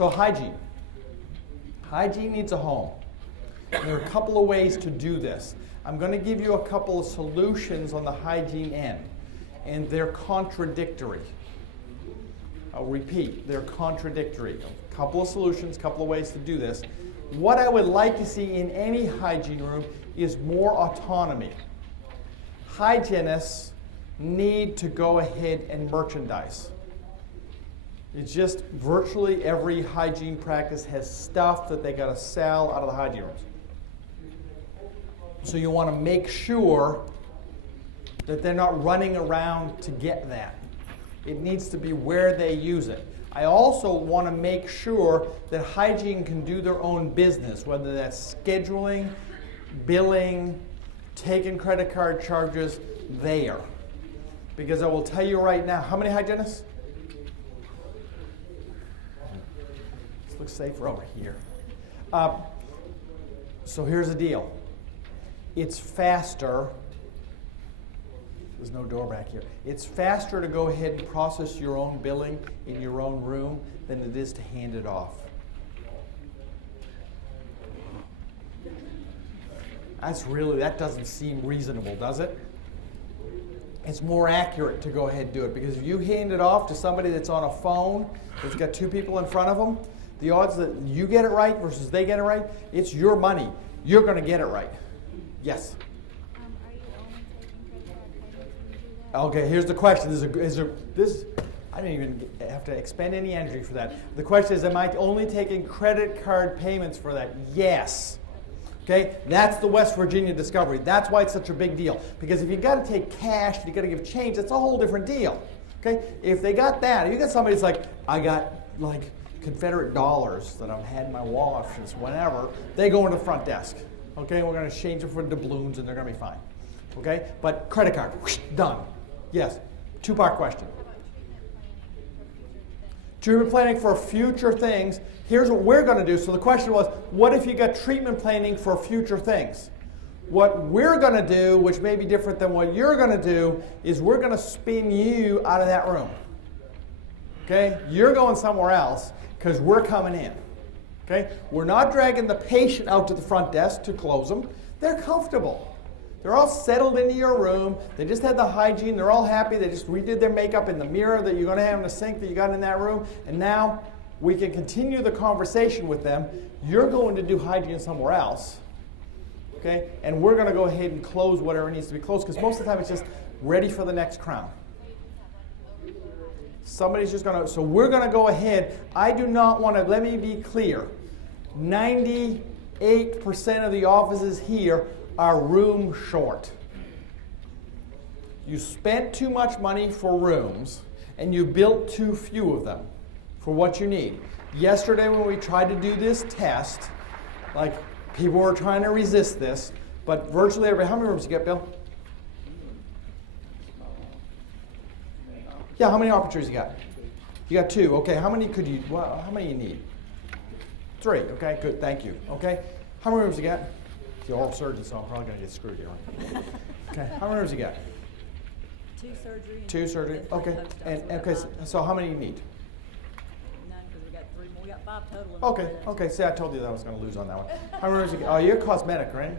So hygiene. Hygiene needs a home. There are a couple of ways to do this. I'm going to give you a couple of solutions on the hygiene end, and they're contradictory. I'll repeat, they're contradictory. A couple of solutions, a couple of ways to do this. What I would like to see in any hygiene room is more autonomy. Hygienists need to go ahead and merchandise. It's just virtually every hygiene practice has stuff that they got to sell out of the hygiene rooms. So you want to make sure that they're not running around to get that. It needs to be where they use it. I also want to make sure that hygiene can do their own business, whether that's scheduling, billing, taking credit card charges there. Because I will tell you right now, how many hygienists? This looks safer over here. So here's the deal. It's faster. There's no door back here. It's faster to go ahead and process your own billing in your own room than it is to hand it off. That doesn't seem reasonable, does it? It's more accurate to go ahead and do it, because if you hand it off to somebody that's on a phone, that's got two people in front of them, the odds that you get it right versus they get it right, it's your money. You're going to get it right. Yes? Are you only taking credit card payments when you do that? Okay, here's the question. I didn't even have to expend any energy for that. The question is, am I only taking credit card payments for that? Yes. Okay, that's the West Virginia discovery. That's why it's such a big deal. Because if you got to take cash, you got to give change, that's a whole different deal. Okay, if they got that, if you got somebody that's like, I got like Confederate dollars that I've had in my wallet since whenever, they go into the front desk. Okay, we're going to change them for doubloons and they're going to be fine. Okay, but credit card, whoosh, done. Yes, two-part question. How about treatment planning for future things? Treatment planning for future things. Here's what we're going to do. So the question was, what if you got treatment planning for future things? What we're going to do, which may be different than what you're going to do, is we're going to spin you out of that room. Okay? You're going somewhere else because we're coming in. Okay? We're not dragging the patient out to the front desk to close them. They're comfortable. They're all settled into your room. They just had the hygiene. They're all happy. They just redid their makeup in the mirror that you're going to have in the sink that you got in that room. And now we can continue the conversation with them. You're going to do hygiene somewhere else. Okay? And we're going to go ahead and close whatever needs to be closed, because most of the time it's just ready for the next crown. Somebody's just going to, so we're going to go ahead. I do not want to, let me be clear, 98% of the offices here are room short. You spent too much money for rooms, and you built too few of them for what you need. Yesterday when we tried to do this test, like people were trying to resist this, but virtually every, how many rooms you get, Bill? Yeah, how many opportunities you got? You got 2. Okay, how many could you, well, how many you need? 3. Okay, good, thank you. Okay, how many rooms you got? The oral surgeon, so I'm probably going to get screwed here. Okay, how many rooms you got? 2 surgery. 2 surgery. and 3 Okay, post-op, and so we got okay, 5. so how many you need? None, because we got 3 more. We got 5 total. and Okay, 3 left. okay. See, I told you that I was going to lose on that one. How many rooms you got? Oh, you're cosmetic, right?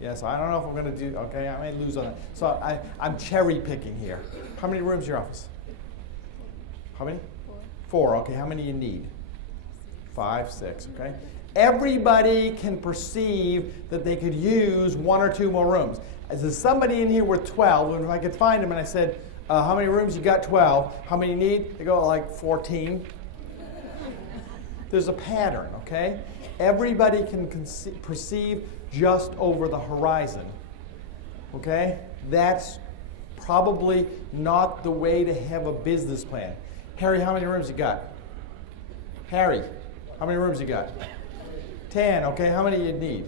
Yes, I don't know if I'm going to do. Okay, I may lose on that. So I'm cherry picking here. How many rooms in your office? How many? 4. Okay, how many you need? 5, 6. Okay. Everybody can perceive that they could use 1 or 2 more rooms. As there's somebody in here with 12, and if I could find them and I said, how many rooms you got? 12. How many you need? They go like 14. There's a pattern, okay? Everybody can perceive just over the horizon, okay? That's probably not the way to have a business plan. Harry, how many rooms you got? Harry, how many rooms you got? 10, okay, how many you need?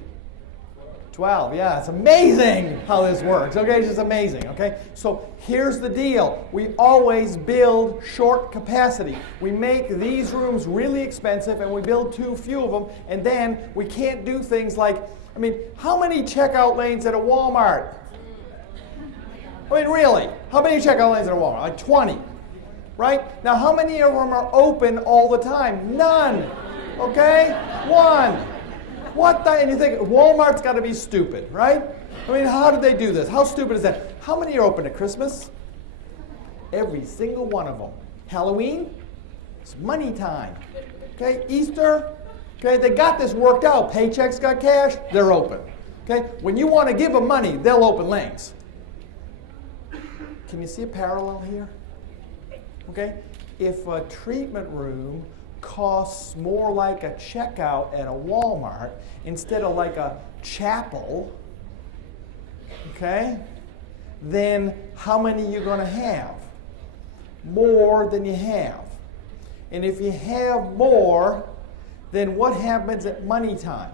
12, yeah, it's amazing how this works, okay, it's just amazing, okay? So here's the deal. We always build short capacity. We make these rooms really expensive and we build too few of them, and then we can't do things like, I mean, how many checkout lanes at a Walmart? I mean, really, how many checkout lanes at a Walmart? Like 20. right? Now, how many of them are open all the time? None. Okay? One. What the? And you think, Walmart's got to be stupid, right? I mean, how did they do this? How stupid is that? How many are open at Christmas? Every single one of them. Halloween? It's money time. Okay? Easter? Okay? They got this worked out. Paychecks got cash, they're open. Okay? When you want to give them money, they'll open lanes. Can you see a parallel here? Okay? If a treatment room costs more like a checkout at a Walmart instead of like a chapel, okay, then how many are you going to have? More than you have. And if you have more, then what happens at money time?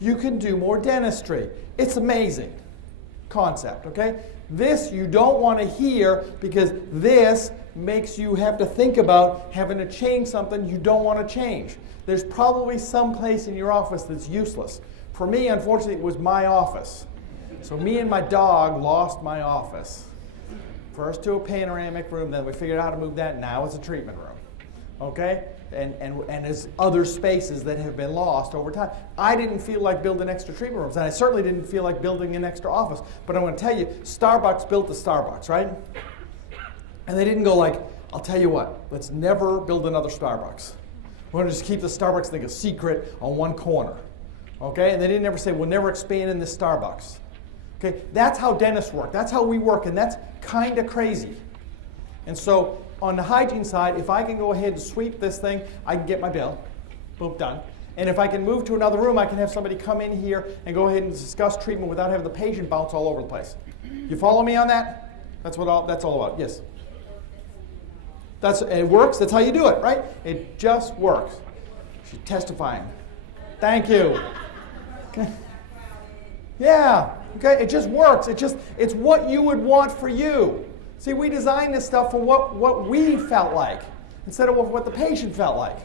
You can do more dentistry. It's amazing concept, okay? This you don't want to hear because this makes you have to think about having to change something you don't want to change. There's probably some place in your office that's useless. For me, unfortunately, it was my office. So me and my dog lost my office. First to a panoramic room, then we figured out how to move that, now it's a treatment room. Okay? And there's other spaces that have been lost over time. I didn't feel like building extra treatment rooms, and I certainly didn't feel like building an extra office. But I'm going to tell you, Starbucks built the Starbucks, right? And they didn't go like, I'll tell you what, let's never build another Starbucks. We're going to just keep the Starbucks thing a secret on one corner. Okay? And they didn't ever say, we'll never expand in this Starbucks. Okay? That's how dentists work. That's how we work, and that's kind of crazy. And so on the hygiene side, if I can go ahead and sweep this thing, I can get my bill. Boom, done. And if I can move to another room, I can have somebody come in here and go ahead and discuss treatment without having the patient bounce all over the place. You follow me on that? That's what that's all about. Yes. It works. That's how you do it, right? It just works. She's testifying. Thank you. Okay. Yeah. Okay. It just works. It's what you would want for you. See, we designed this stuff for what we felt like instead of what the patient felt like.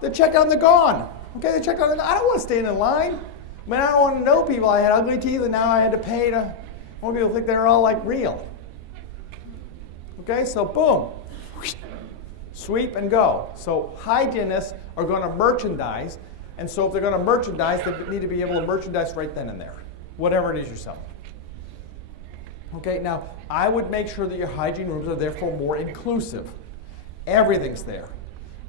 They checked out and they're gone. Okay, they checked out and I don't want to stand in line. I mean, I don't want to know people. I had ugly teeth and now I had to pay to, I want people to think they're all like real. Okay, so boom. Sweep and go. So hygienists are going to merchandise, and so if they're going to merchandise, they need to be able to merchandise right then and there, whatever it is you're selling. Okay, now I would make sure that your hygiene rooms are therefore more inclusive. Everything's there.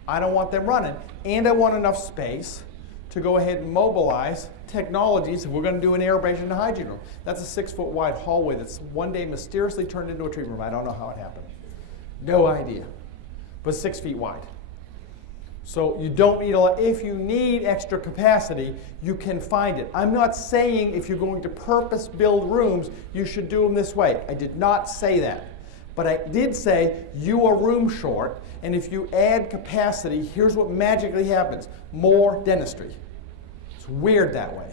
I don't want them running, and I want enough space to go ahead and mobilize technologies if we're going to do an air abrasion hygiene room. That's a 6-foot wide hallway that's one day mysteriously turned into a treatment room. I don't know how it happened. No idea. But 6 feet wide. So you don't need a lot. If you need extra capacity, you can find it. I'm not saying if you're going to purpose build rooms, you should do them this way. I did not say that. But I did say you are room short, and if you add capacity, here's what magically happens. More dentistry. It's weird that way.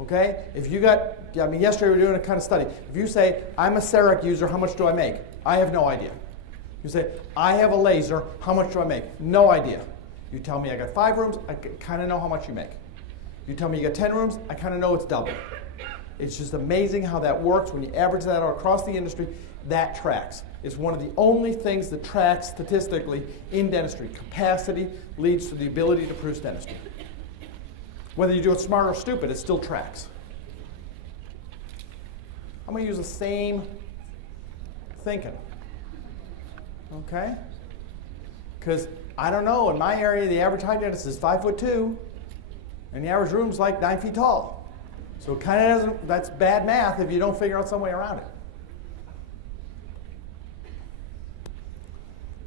Okay? If you got, yesterday we were doing a kind of study. If you say, I'm a CEREC user, how much do I make? I have no idea. You say, I have a laser, how much do I make? No idea. You tell me I got 5 rooms, I kind of know how much you make. You tell me you got 10 rooms, I kind of know it's double. It's just amazing how that works. When you average that out across the industry, that tracks. It's one of the only things that tracks statistically in dentistry. Capacity leads to the ability to produce dentistry. Whether you do it smart or stupid, it still tracks. I'm going to use the same thinking. Okay? Because I don't know, in my area, the average hygienist is 5'2", and the average room's like 9 feet tall. So it kind of doesn't, that's bad math if you don't figure out some way around it.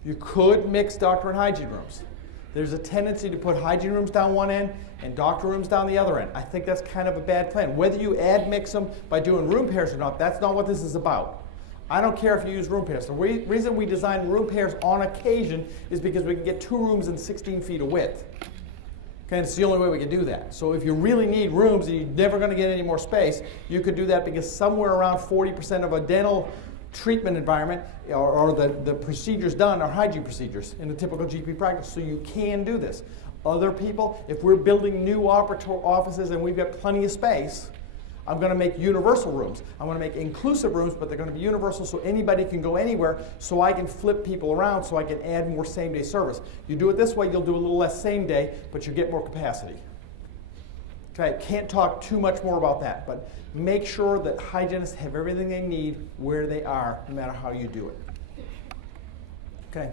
You could mix doctor and hygiene rooms. There's a tendency to put hygiene rooms down one end and doctor rooms down the other end. I think that's kind of a bad plan. Whether you mix them by doing room pairs or not, that's not what this is about. I don't care if you use room pairs. The reason we design room pairs on occasion is because we can get 2 rooms and 16 feet of width. Okay, and it's the only way we can do that. So if you really need rooms and you're never going to get any more space, you could do that because somewhere around 40% of a dental treatment environment or the procedures done are hygiene procedures in a typical GP practice. So you can do this. Other people, if we're building new offices and we've got plenty of space, I'm going to make universal rooms. I'm going to make inclusive rooms, but they're going to be universal so anybody can go anywhere, so I can flip people around, so I can add more same-day service. You do it this way, you'll do a little less same-day, but you get more capacity. Okay, can't talk too much more about that, but make sure that hygienists have everything they need where they are, no matter how you do it. Okay,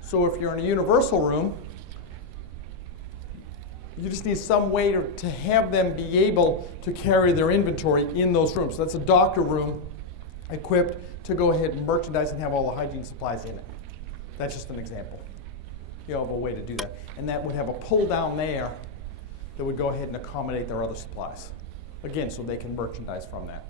so if you're in a universal room, you just need some way to have them be able to carry their inventory in those rooms. So that's a doctor room equipped to go ahead and merchandise and have all the hygiene supplies in it. That's just an example. You have a way to do that. And that would have a pull down there that would go ahead and accommodate their other supplies. Again, so they can merchandise from that.